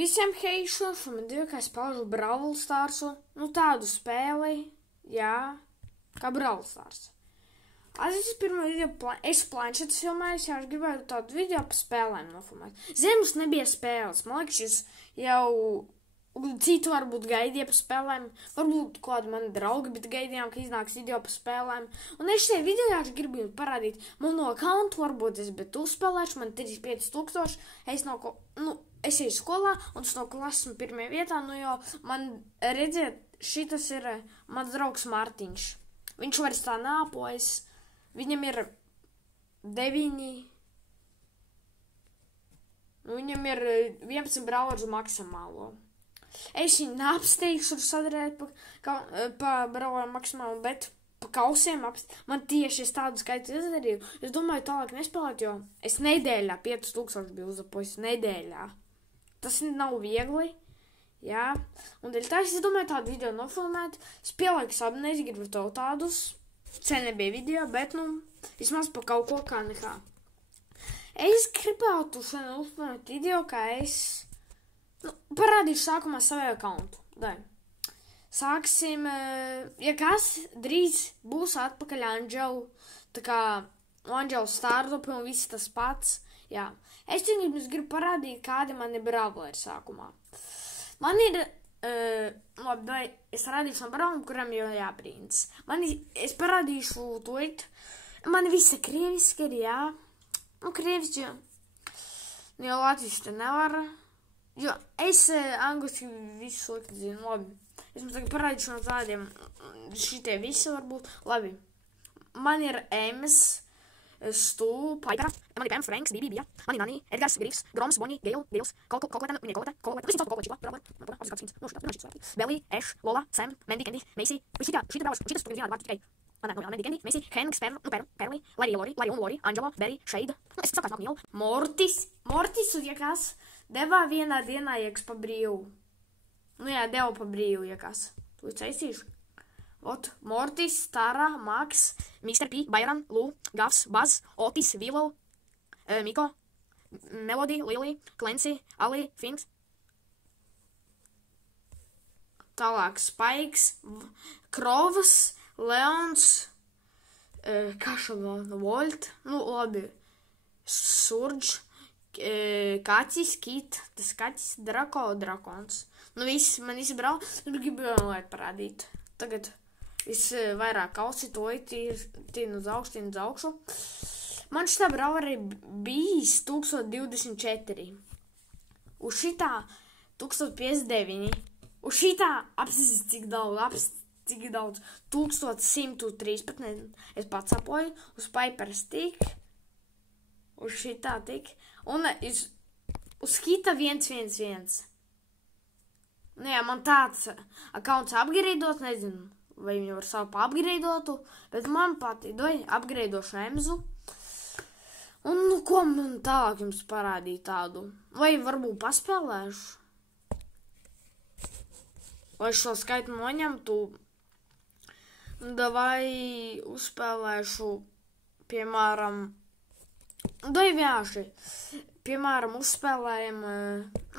Visiem heišu, man divi, kā es paužu Brawl Starsu, tādu spēli, jā, kā Brawl Stars. Es pirmo video, es planšetes filmēju, jā, es gribēju tādu video pa spēlēm nofilmēt. Zemes nebija spēles, man liekas, es jau citu varbūt gaidīja pa spēlēm, varbūt kādu mani draugi, bet gaidījām, ka iznāks video pa spēlēm. Un es šajā video gribu parādīt manu accountu, varbūt es bet uzspēlēšu, man 35,000, es eju skolā, un tas no klases pirmajā vietā, jo man, redziet, šitas ir mans draugs Mārtiņš. Viņš vairs tā nāpojas, viņam ir 9, viņam ir 11 brawlers maksimālo. Es viņu neapsteigšu ar sadarēt pa brawleru maksimālu, bet pa kausiem man tieši es tādu skaitu izdarīju. Es domāju tālāk nespēlēt, jo es nedēļā 5,000 biju uzapojis, nedēļā. Tas nav viegli, jā. Un dēļ tā es domāju tādu video nofilmēt. Es pielaiku sabinēs, gribu tev tādus. Sen nebija video, bet, vismaz pa kaut ko kā nekā. Es gribētu šodien uzfilmēt video, kā es parādīšu sākumā savu accountu. Sāksim, ja kas, drīz būs atpakaļ Anģelu, tā kā Anģelu startupi un viss tas pats, jā. Es jums gribu parādīt, kādi man ir brawleri sākumā. Man ir, labi, es rādīšu no brawleru, kuram jau jābrīnas. Es parādīšu to it. Man visa krieviski ir, jā. Krieviski, jo Latvijas te nevar. Jo es angliski visu slikti zinu, labi. Es mums tagad parādīšu no tādiem, šitie visi varbūt. Labi, man ir Ems, Stu, Piper, man ir Pam, Franks, Bibi, Bija, man ir Nani, Edgars, Grifs, Groms, Bonnie, Gales, Kokleta, visiem sauc Kokleta, Belly, Ash, Lola, Sam, Mandy, Candy, Macy, šita brauc, šitas tu zināt vārdu tikai. Mandy, Candy, Macy, Hanks, Perli, Larry un Lori, Angelo, Berry, Shade, es sapās nāk Mīlu, Mortis, ja kas, devā vienā dienā, jēks pa brīvu. Jā, deva pa brīvu, ja kas. Tu ceistīšu. Mortis, Tara, Max, Mr. P, Byron, Lou, Gavs, Buzz, Otis, Willow, Miko, Melody, Lily, Clancy, Ali, Finks. Tālāk Spikes, Krovas, Leons, Kašava, Volt, labi, Surge, Kaķis, Kit, tas Kaķis, Drakons. Man visi brauc, gribu parādīt. Tagad vairāk kausi to tīnu uz augšu. Man šitā brawleri bijis 1024. Uz šitā 1059. Uz šitā apsist cik daudz 1113. Es pats apoju. Uz Piperas tik. Uz šitā tik. Un uz Kita 111. Jā, man tāds accounts apgreidot, nezinu, vai viņu var savu paapgreidotu, bet man patīk, apgreidošu Emzu. Un, ko man tālāk jums parādīt tādu? Vai varbūt paspēlēšu? Vai šo skaitu noņemtu? Vai uzspēlēšu, piemēram, vienkārši, piemēram, uzspēlējam,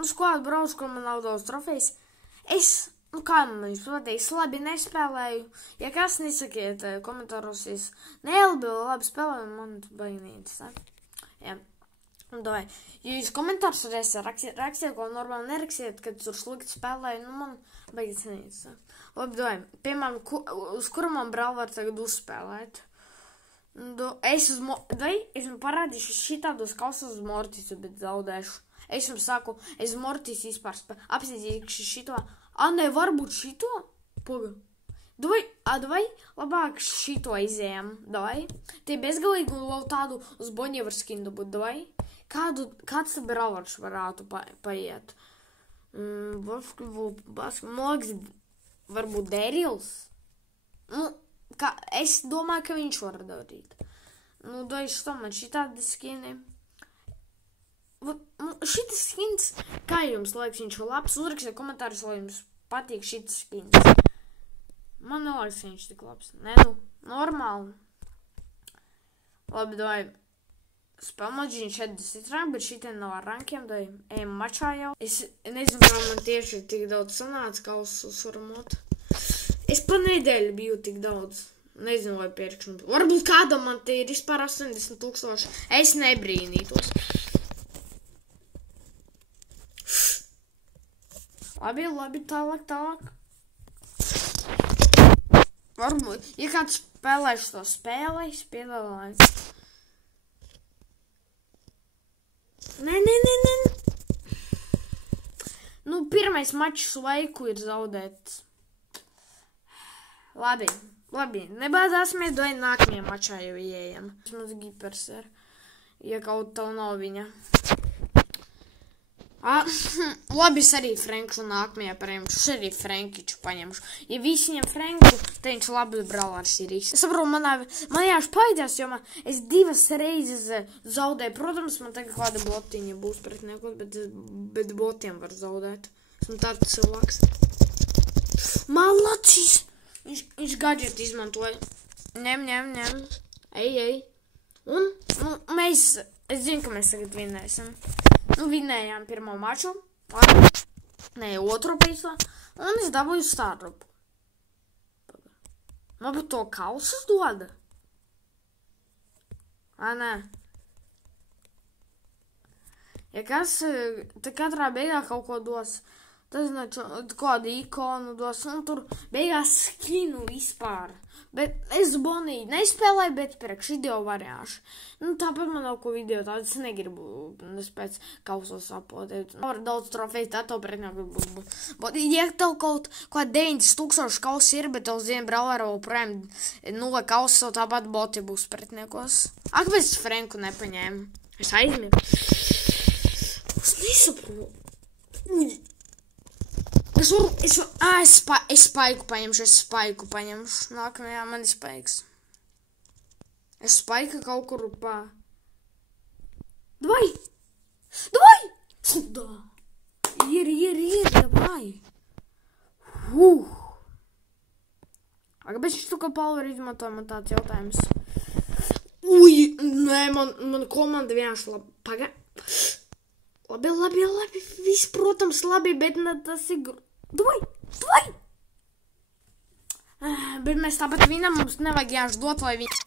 uz kādu braucu, kur man nav daudz trofejas. Kā man jums pateiks, labi nespēlēju. Ja kas nesakiet komentāros, es labi spēlēju, man baigniet. Jā. Ja jūs komentārs rakstiet, ko normāli nerakstiet, kad tur slikti spēlēju, man baigniet sanīts. Labi, piemēram, uz kuru man brawleri tagad uzspēlēt. Es jums parādīšu šitādos kausos uz Mortisu, bet zaudēšu. Es jums saku, es Mortis vispār apsīdzīšu šito. Nē, varbūt šito? Poga. Davai, labāk šito izējam. Davai. Tie bezgalīgi un vēl tādu uz Bonnievar skinu dabūt. Davai. Kāds tā brawlers varētu paiet? Mogs, varbūt Darils? Es domāju, ka viņš var darīt. Što man šitādi skini. Šitas skins, kā jums liekas, viņš ir labs? Uzrakstiet komentārus, lai jums patīk šitas skins. Man neliekas, viņš tik labs. Nē, normāli. Labi, spēlmaģiņu 40 rangi, bet šitien nav ar rankiem, tad ejam mačā jau. Es nezinu, kā man tieši tik daudz sanāca, kā uzsvaramot. Es pa nedēļu biju tik daudz. Nezinu, vai pirkšņi. Varbūt kādam man te ir vispār 80,000. Es nebrīnītos. Labi, tālāk. Varbūt, ja kāds spēlēšu to spēli, es piedalāju. Nē. Nu, pirmais mačs laiku ir zaudēts. Labi. Nebādāsimies, doj nākamajā mačā jau ieejam. Mums Gipers ir, ja kaut tev nav viņa. Labi, es arī Franku nākamajā paņemšu. Es arī Frankiču paņemšu. Ja visi ņem Franku, tad viņš labs brawlers ir. Es saprotu, man jāši paidās, jo es 2 reizes zaudēju. Protams, man tagad kāda botiņa būs pretniekos, bet botiem var zaudēt. Esmu tāds cilvēks. Malacis! Viņš gadžetu izmantoja. Ņem. Ej. Un, es zinu, ka mēs tagad vinēsim. Vinējām pirmo maču, otro pīslā, un es dabūju Starrupu. Man pat to kausus doda? Nē. Ja kas, te katrā beigā kaut ko dos, tas kādu ikonu dos, un tur beigās skinu vispār. Bet es Boniju nespēlēju, bet priekš video varēšu. Tāpat man nav ko video tādu, es negribu pēc kausos apotēt. Var daudz trofeju, tā to pretnieku būs. Ja tev kaut 90,000 kausi ir, bet tev zina brawlera joprojām 0 kausi, tāpat boti būs pretniekos. Ak, bet es Franku nepaņēmu. Es aizmirsu. Es nesaprotu. Es spaiku paņemšu. Nākamajā man ir spaiks. Es spaiku kaut kur Davai! Sudā! Ir, davai! Bet šis tu kā power izmantoja, man tāds jautājums. Nē, man komanda vienkārši labi. Labi, viss, protams, labi, bet tas ir... Davai! Bet mēs tāpat vinam, mums nevajag jāši dot, lai viņi...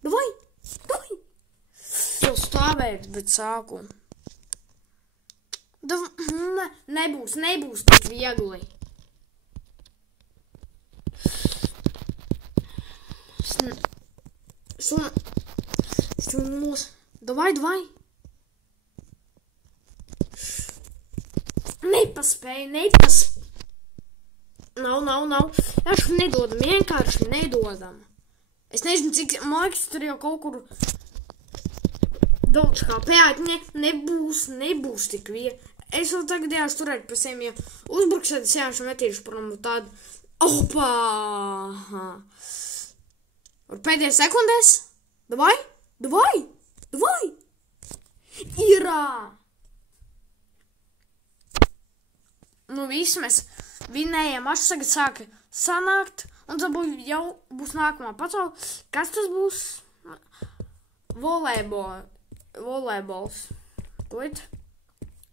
Davai! Jau stāvēt, bet sāku. Nebūs tik viegli. Davai! Nepaspēju. Nav. Vienkārši nedodam. Es nezinu, cik, man liekas, tur jau kaut kur daudz kā pēāt, nebūs tik viegli. Es vēl tagad jāšu turēt pa sevi, ja uzbruksēt, es jāšu metīšu prom tādu. Opā! Var pēdējās sekundēs? Davai! Irā! Visi mēs vinējām, tagad sāka sanākt, un tad jau būs nākamā pasaule. Kas tas būs? Volejbols.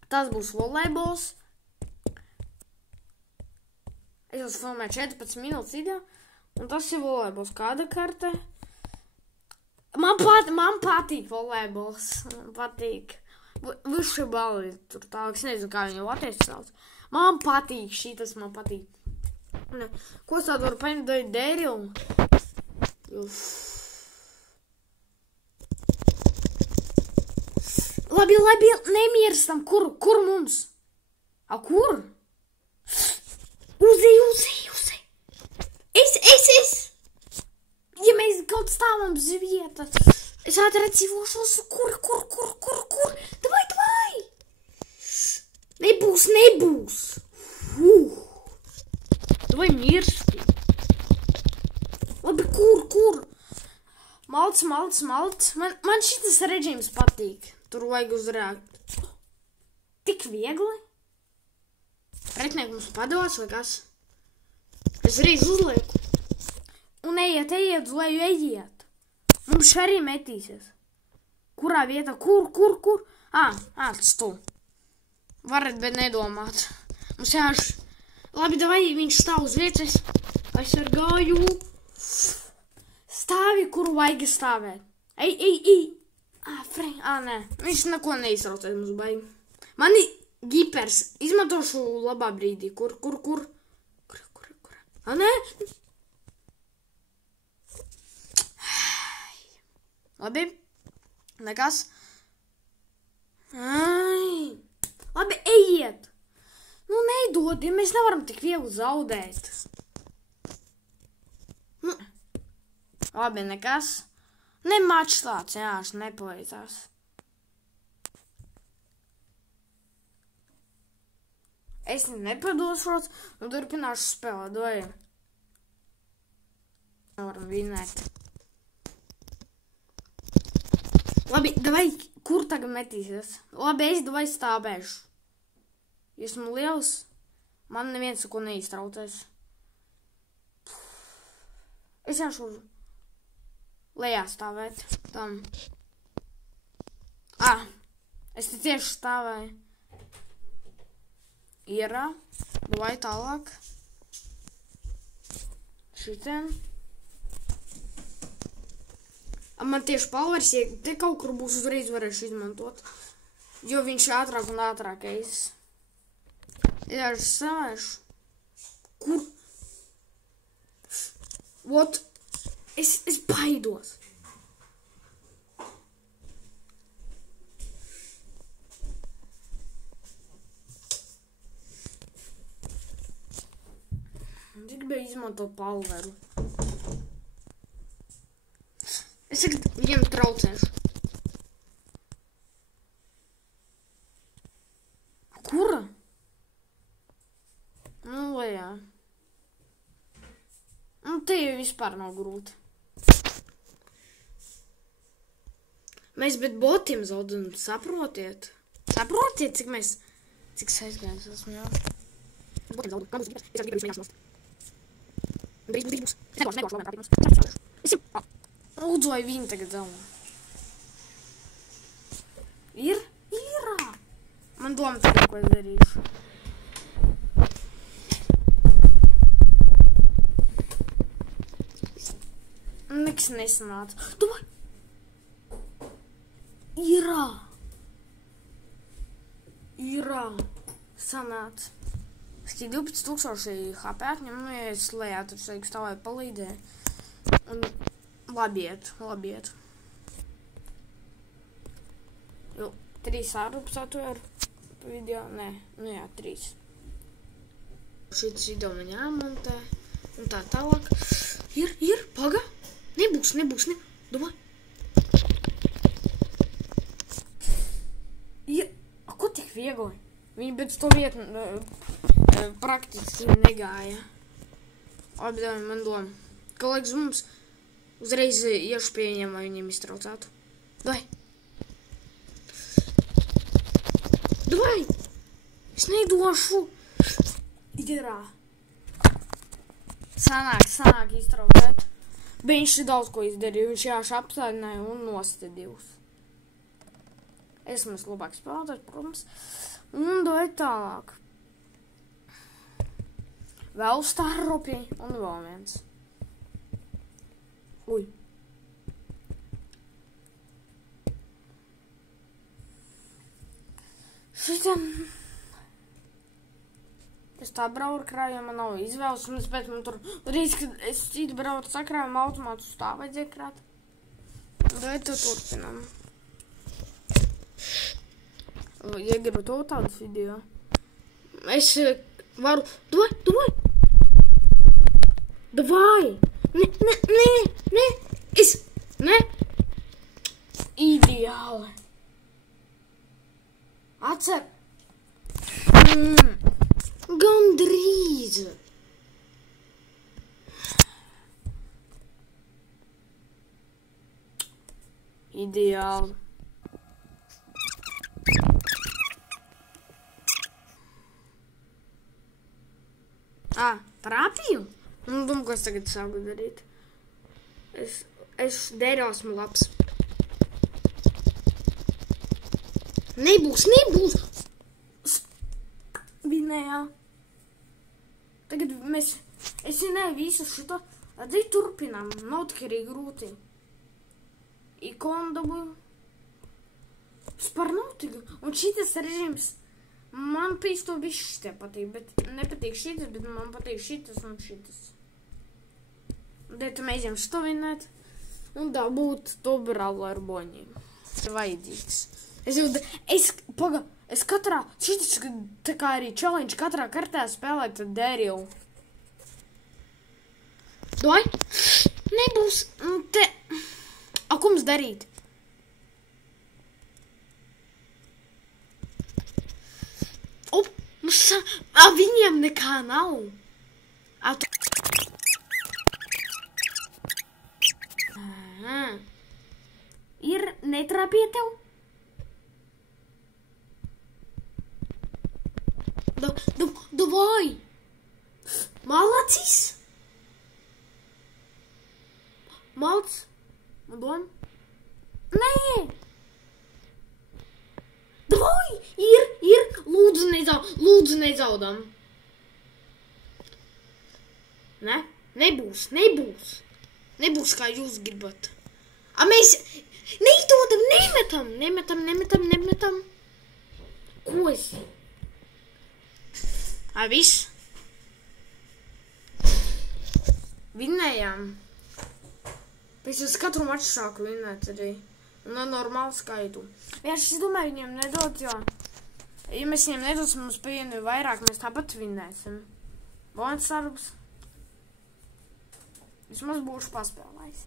Tas būs volejbols. Es jau filmēju 14 minūtes video, un tas ir volejbols. Kāda karte? Man patīk volejbols. Man patīk. Viši balli tur tā, es nezinu, kā viņu latviski sauc. Man patīk šitas, man patīk. Ko es tādu varu paņemt, Dērilu? Labi, nemirstam. Kur mums? Kur? Uzej. Es. Ja mēs kaut stāvam uz vietas, es atradzīvošos, kur? Davai! Nebūs. Davai mirsti. Labi, kur? Malts. Man šitas režīms patīk. Tur vajag uzrākt. Tik viegli? Pretinieki mums pados vai kas? Es reiz uzlieku. Un ejiet uz leju, ejiet. Mums arī metīsies. Kurā vietā? Kur? Tas tu. Varat, bet nedomāt. Mums jāž... Labi, davai, viņš stāv uz vietas. Es ar gāju. Stāvi, kuru vajag stāvēt. Ej. Nē. Viņš neko neizraucēs mums baigi. Mani gipers. Izmantošu labā brīdī. Kur? Nē. Labi. Nekas. Labi, ejiet. Nu, neidodi, mēs nevaram tik viegli zaudēt. Labi, nekas. Ne mačs tāds, nepalīdzās. Es nepadošos un turpināšu spēlēt, vai? Nevaram vinēt. Labi, davai, kur tagad metīsies? Labi, es davai stāvēšu. Esmu liels, man neviens ko neiztraucēs. Es jāšu lejā stāvēt tam. Es te tieši stāvēju. Ierā, vai tālāk. Šitien. Man tieši palversija, te kaut kur būs uzreiz varēšu izmantot. Jo viņš ātrāk un ātrāk eizes. Jā, es stāvēšu. Kur? What? Es baidos. Es gribēju izmantot palveru. Es viņam traucēšu. Kura? Nu, lejā. Nu, te jau vispār nav grūti. Mēs bet botiem zaudam, saprotiet? Saprotiet, cik saizgājums esmu, jā? Botiem zaudam, kā būs gribas? Es gribēju izmēģināšanos. Drīz būs. Es nedošu labi prātīt. Es jau... Lūdzu, vai viņi tagad zaudam? Ir? Irā! Man doma tagad, ko es darīšu. Nekas nesanāca. Domāju! Irā! Sanāca. Es 12,000 HP atņem, nu, ja es lejā, tad es stāvēju palīdē. Un labiet. Jo, 3 ārrupas atvēru pa video, nē, nu jā, 3. Šis video man jāmontē, un tā tālāk. Ir, paga. Nebūs, domāju. Ko tik viegli? Viņi pēc to vietu praktiski negāja. Labi, man doma. Ka liekas mums uzreiz iešu pie viņiem, lai viņiem iztraucētu. Davai! Es nedošu! Irā! Sanāk iztraucēt. Bet viņš daudz ko izdarīja. Viņš jāši apstādināja un nostedījus. Esmu labāk spēlētājs, protams. Un doj tālāk. Vēl starrupi un vēl viens. Uj. Šitien... Es tā brauru krājumā nav izvēles, un es pēc man tur... Reiz, kad es citu brauru sakrājumu automātu tā vajadzēja krāt. Doj to turpinam. Ja gribu to tādu video. Es varu... Davai! Nē! Nē! Ideāli! Atcer! Gandrīz! Ideāli! Nu, domāju, ko es tagad sāku darīt. Es dēļ esmu labs. Nebūs! Vinējā. Tagad es vinēju visu šito. Tad turpinām. Nav tik arī grūti. Ikonu dabūju. Vispār nav tik. Un šitas režīms. Man pēc to viss tie patīk. Bet nepatīk šitas, bet man patīk šitas un šitas. Tad mēs šito vinēt. Un dabūt to brālu ar boņiem. Tas ir vajadzīgs. Es katrā, šitas tā kā arī challenge, katrā kartā spēlēju tad Daryl. Doj? Nebūs, te. A, ko mums darīt? Viņiem nekā nav. Ir netrāpie tev? Давай! Молодец! Молодец! Дом? Nē! Давай! Ir! Lūdzu nezaudam! Ne? Nebūs! Nebūs, kā jūs gribat. A, mēs neidodam, nemetam. Ko es? A, viss. Vinnējām. Pēc es katru maču sāku vinnēt arī. Un ar normālu skaitu. Es domāju, viņiem nedod, jo... Ja mēs viņiem nedosim mums pienu vairāk, mēs tāpat vinnēsim. Bons darbs. Vismaz būšu paspēlējis.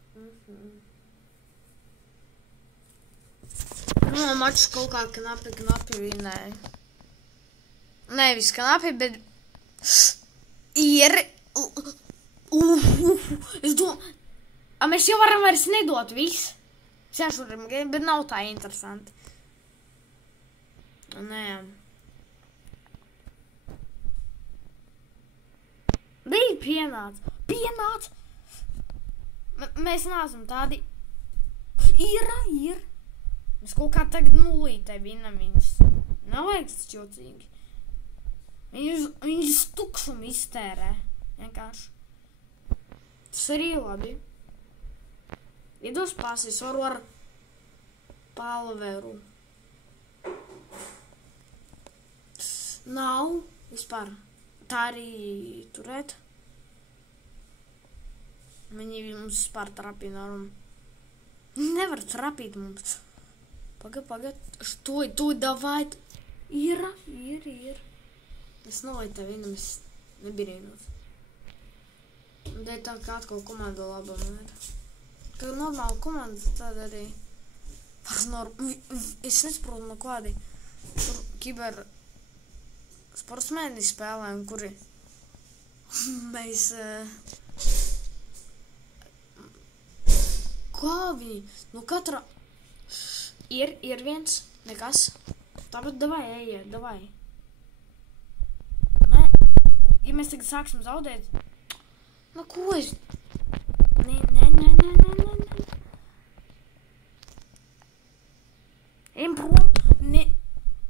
No, mačs kaut kā knapi vinnēja. Nevis knapi, bet ir... Es domāju... A, mēs jau varam vairs nedot visu. Sēšurim, bet nav tā interesanti. Nē. Bija pienāc! Mēs neesam tādi... Ir. Mēs kaut kā tagad nulītē vinam viņus. Nevajag tas jocīgi. Viņus tukšumu iztērē. Vienkārši. Tas arī labi. Iedos pasis, varu ar Palveru. Nav vispār. Tā arī turēt. Viņi mums vispār trapīja normu. Nevar trapīt mums. Pagad. Sтой, давай. Ir. Es novaju tev vienam, es nebirīnos. Un dēļ tā kā atkal komanda laba man ir. Kad ir normāla komanda, tad arī... Es nesaprotu, no kādi kiber sportsmēni spēlēm, kuri mēs... Kā viņi? No katra... Ir viens, nekas. Tāpat davai, ejiet, davai. Nē, ja mēs tagad sāksim zaudēt... Nu, ko es... Nē. Ejam prom.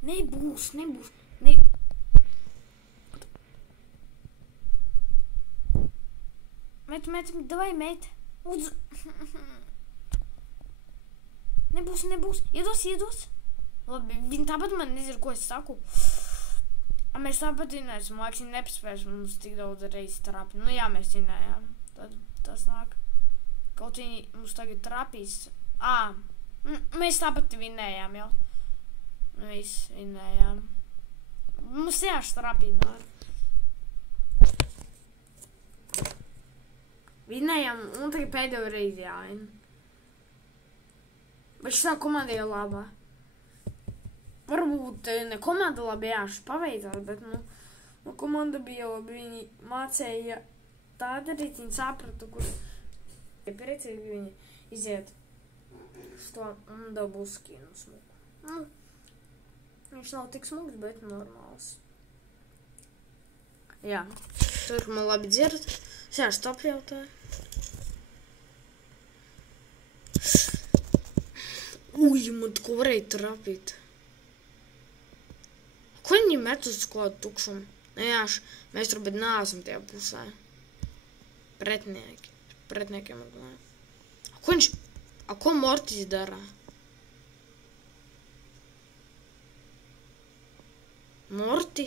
Nebūs. Met, davai, met. Lūdzu. Nebūs. Iedos. Labi, viņi tāpat man nezinu, ko es saku. A, mēs tāpat vinēsim, laiks viņi nepaspēs mums tik daudz reizes trāpi. Nu jā, mēs vinējām. Tad tas nāk. Kaut viņi mums tagad trāpīs. Mēs tāpat vinējām jau. Mēs vinējām. Mums jāštrāpīt nāk. Vinējām un tagad pēdējo reizi jāvin. Bet šitā komanda jau labā. Varbūt ne komanda labi jāši paveicās, bet nu komanda bija labi. Viņi mācēja tā darīt, viņi saprata, kur priecīgi viņi iziet što un dabūs skinu smuku. Viņš nav tik smuks, bet normāls. Jā, tur man labi dzird. Jā, stop jautāju. Uj, man ko varēja trapīt. Ko viņi met uz kādu tukšumu? Jā, mēs tur, bet neesam tajā pusē. Pretniekiem atgāja. Ko Mortis dara? Morti?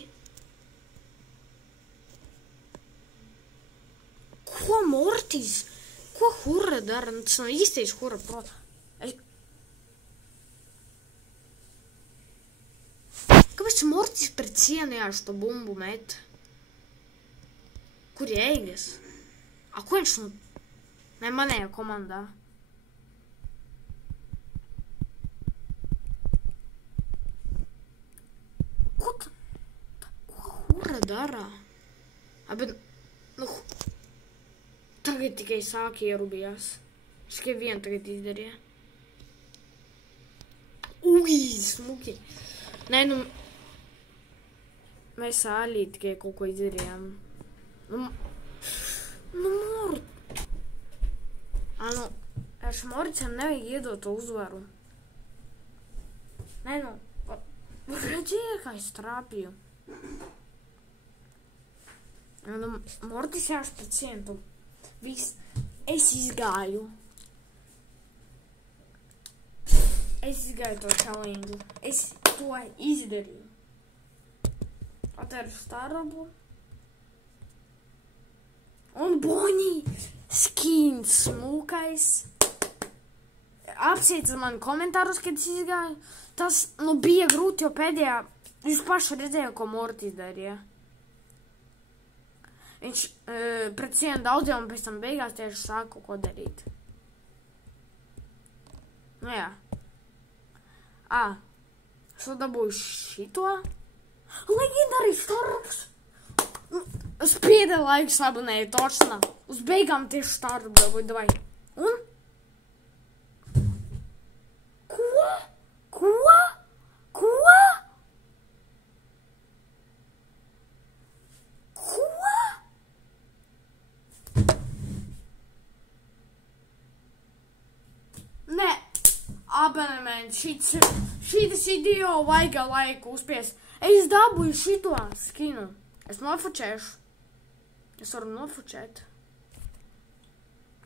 Ko Mortis? Ko Hura dara? Tas nav īstais Hura, prot. Kāpēc Mortis pret sienu jāšu to bumbu met? Kur jēgas? Ko viņš nu? Ne, manējā komandā. Ko Hura dara? Bet, nu, tagad tikai sāk ierubījās. Es tikai vienu tagad izdarīju. Uj, smuki. Nē, nu, mēs āļī tikai kaut ko izdarījām. Nu, Mort. Moricam nevajag iedot to uzvaru. Nē, nu, redzēja, kā es trāpīju. Nu, Mortis jāšu pret sienu. Viss. Es izgāju. Es izgāju to challenge. Es to izdarīju. Atveru Starrobu. Un Bonnie skins smūkais. Apsveicat mani komentārus, kad es izgāju. Tas, nu, bija grūti, jo pēdējā jūs paši redzēju, ko Mortis darīja. Viņš pret sienu daudzēja un pēc tam beigās tieši sāk kaut ko darīt. Nu jā. Es dabūju šito. Legendary Starrops. Spieda laiks abonēju točnā. Uz beigām tieši Starrops dabūju, davai. Un? Ko? Nē, abonement, šitas video vajag laiku uzspies. Es dabūju šito skinu. Es nofučēšu. Es varu nofučēt.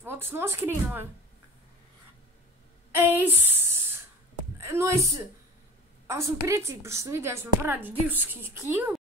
Fotos noskrīnoju. Es esmu priecīgi par šo video, es man parādīju 2 skinu.